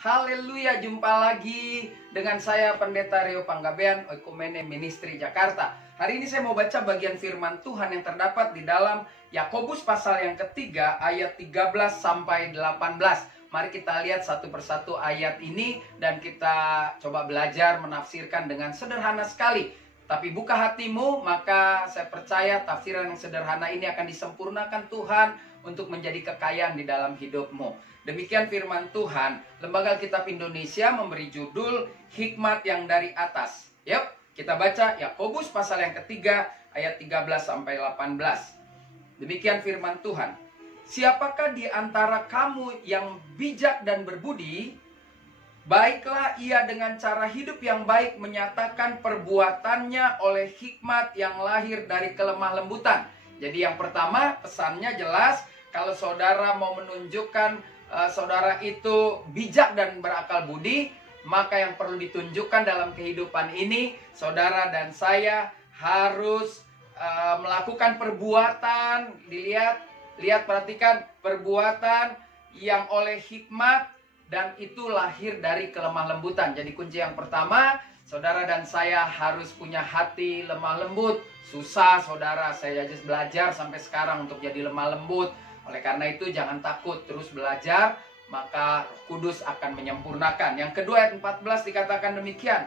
Haleluya, jumpa lagi dengan saya Pendeta Rio Panggabean, Oikumene Ministry Jakarta. Hari ini saya mau baca bagian firman Tuhan yang terdapat di dalam Yakobus pasal yang ketiga ayat 13 sampai 18. Mari kita lihat satu persatu ayat ini dan kita coba belajar menafsirkan dengan sederhana sekali. Tapi buka hatimu, maka saya percaya tafsiran yang sederhana ini akan disempurnakan Tuhan untuk menjadi kekayaan di dalam hidupmu. Demikian firman Tuhan. Lembaga Alkitab Indonesia memberi judul Hikmat yang dari atas. Yuk, kita baca Yakobus pasal yang ketiga ayat 13 sampai 18. Demikian firman Tuhan. Siapakah di antara kamu yang bijak dan berbudi? Baiklah ia dengan cara hidup yang baik menyatakan perbuatannya oleh hikmat yang lahir dari kelemah lembutan. Jadi yang pertama pesannya jelas, kalau saudara mau menunjukkan saudara itu bijak dan berakal budi, maka yang perlu ditunjukkan dalam kehidupan ini, saudara dan saya harus melakukan perbuatan. Lihat, perhatikan perbuatan yang oleh hikmat dan itu lahir dari kelemah lembutan. Jadi kunci yang pertama, saudara dan saya harus punya hati lemah lembut. Susah saudara, saya aja belajar sampai sekarang untuk jadi lemah lembut. Oleh karena itu jangan takut, terus belajar, maka Roh Kudus akan menyempurnakan. Yang kedua ayat 14 dikatakan demikian.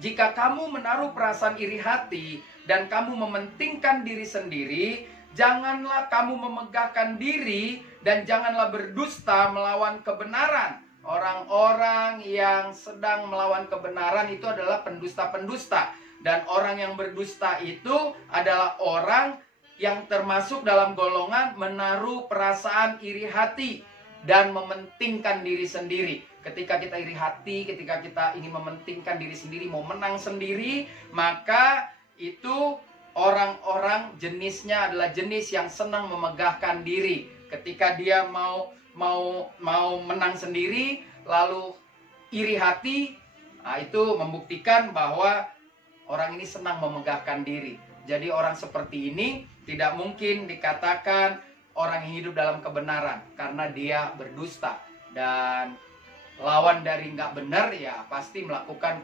Jika kamu menaruh perasaan iri hati dan kamu mementingkan diri sendiri, janganlah kamu memegahkan diri dan janganlah berdusta melawan kebenaran. Orang-orang yang sedang melawan kebenaran itu adalah pendusta-pendusta. Dan orang yang berdusta itu adalah orang yang termasuk dalam golongan menaruh perasaan iri hati dan mementingkan diri sendiri. Ketika kita iri hati, ketika kita ingin mementingkan diri sendiri, mau menang sendiri, maka itu orang-orang jenisnya adalah jenis yang senang memegahkan diri. Ketika dia mau menang sendiri, lalu iri hati, nah itu membuktikan bahwa orang ini senang memegahkan diri. Jadi orang seperti ini tidak mungkin dikatakan orang yang hidup dalam kebenaran, karena dia berdusta. Dan lawan dari nggak benar ya pasti melakukan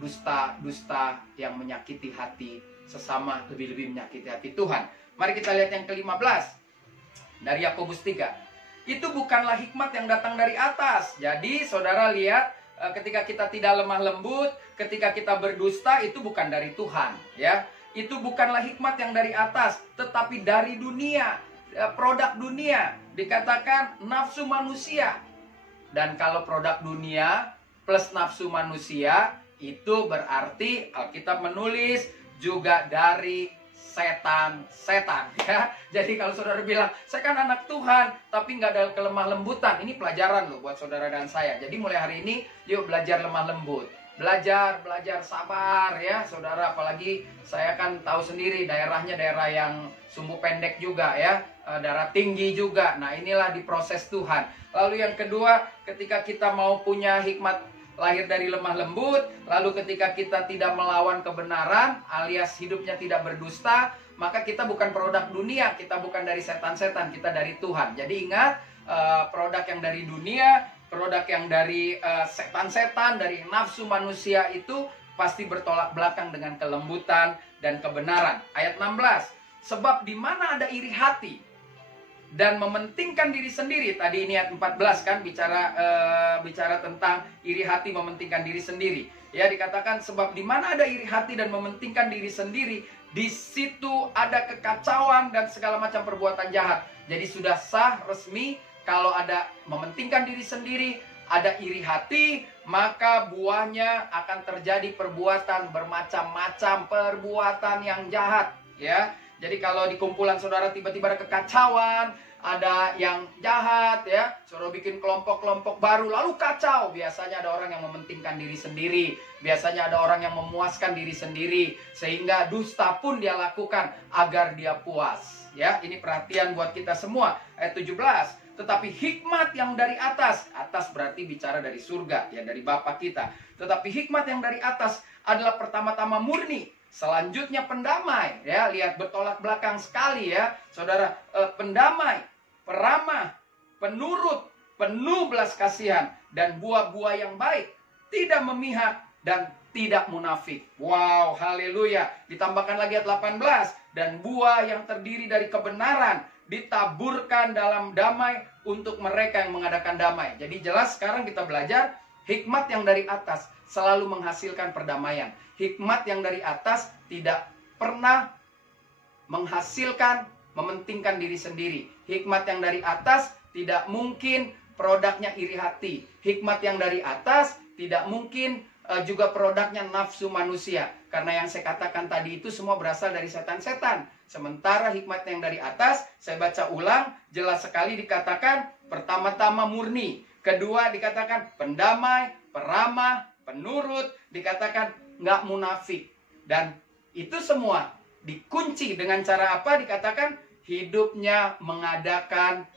dusta-dusta yang menyakiti hati sesama, lebih-lebih menyakiti hati Tuhan. Mari kita lihat yang ke-15 dari Yakobus 3. Itu bukanlah hikmat yang datang dari atas. Jadi saudara lihat, ketika kita tidak lemah lembut, ketika kita berdusta, itu bukan dari Tuhan, ya. Itu bukanlah hikmat yang dari atas, tetapi dari dunia, produk dunia. Dikatakan nafsu manusia. Dan kalau produk dunia plus nafsu manusia, itu berarti Alkitab menulis juga dari setan, ya. Jadi kalau saudara bilang, saya kan anak Tuhan, tapi nggak ada kelemah lembutan. Ini pelajaran loh buat saudara dan saya. Jadi mulai hari ini, yuk belajar lemah lembut. Belajar sabar ya saudara. Apalagi saya kan tahu sendiri daerahnya daerah yang sumbu pendek juga ya, darah tinggi juga. Nah inilah diproses Tuhan. Lalu yang kedua, ketika kita mau punya hikmat lahir dari lemah lembut, lalu ketika kita tidak melawan kebenaran alias hidupnya tidak berdusta, maka kita bukan produk dunia, kita bukan dari setan-setan, kita dari Tuhan. Jadi ingat, produk yang dari dunia, produk yang dari setan-setan, dari nafsu manusia itu pasti bertolak belakang dengan kelembutan dan kebenaran. Ayat 16, sebab di mana ada iri hati dan mementingkan diri sendiri. Tadi ini ayat 14 kan bicara tentang iri hati mementingkan diri sendiri. Ya dikatakan sebab di mana ada iri hati dan mementingkan diri sendiri, di situ ada kekacauan dan segala macam perbuatan jahat. Jadi sudah sah resmi kalau ada mementingkan diri sendiri, ada iri hati, maka buahnya akan terjadi perbuatan bermacam-macam, perbuatan yang jahat, ya. Jadi kalau di kumpulan saudara tiba-tiba ada kekacauan, ada yang jahat ya, saudara bikin kelompok-kelompok baru lalu kacau, biasanya ada orang yang mementingkan diri sendiri, biasanya ada orang yang memuaskan diri sendiri, sehingga dusta pun dia lakukan agar dia puas. Ya, ini perhatian buat kita semua. Ayat 17, tetapi hikmat yang dari atas, atas berarti bicara dari surga, ya dari Bapa kita. Tetapi hikmat yang dari atas adalah pertama-tama murni, selanjutnya pendamai, ya lihat bertolak belakang sekali ya saudara, pendamai, peramah, penurut, penuh belas kasihan dan buah-buah yang baik, tidak memihak dan tidak munafik. Wow, haleluya. Ditambahkan lagi ayat 18, dan buah yang terdiri dari kebenaran ditaburkan dalam damai untuk mereka yang mengadakan damai. Jadi jelas sekarang kita belajar hikmat yang dari atas selalu menghasilkan perdamaian. Hikmat yang dari atas tidak pernah menghasilkan mementingkan diri sendiri. Hikmat yang dari atas tidak mungkin produknya iri hati. Hikmat yang dari atas tidak mungkin juga produknya nafsu manusia. Karena yang saya katakan tadi itu semua berasal dari setan-setan. Sementara hikmat yang dari atas, saya baca ulang, jelas sekali dikatakan pertama-tama murni. Kedua dikatakan pendamai, peramah, penurut, dikatakan nggak munafik. Dan itu semua dikunci dengan cara apa? Dikatakan hidupnya mengadakan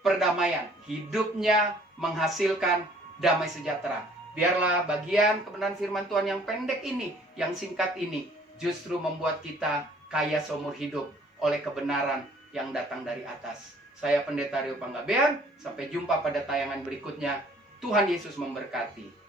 perdamaian. Hidupnya menghasilkan damai sejahtera. Biarlah bagian kebenaran firman Tuhan yang pendek ini, yang singkat ini, justru membuat kita kaya seumur hidup oleh kebenaran yang datang dari atas. Saya Pendeta Rio Panggabean, sampai jumpa pada tayangan berikutnya. Tuhan Yesus memberkati.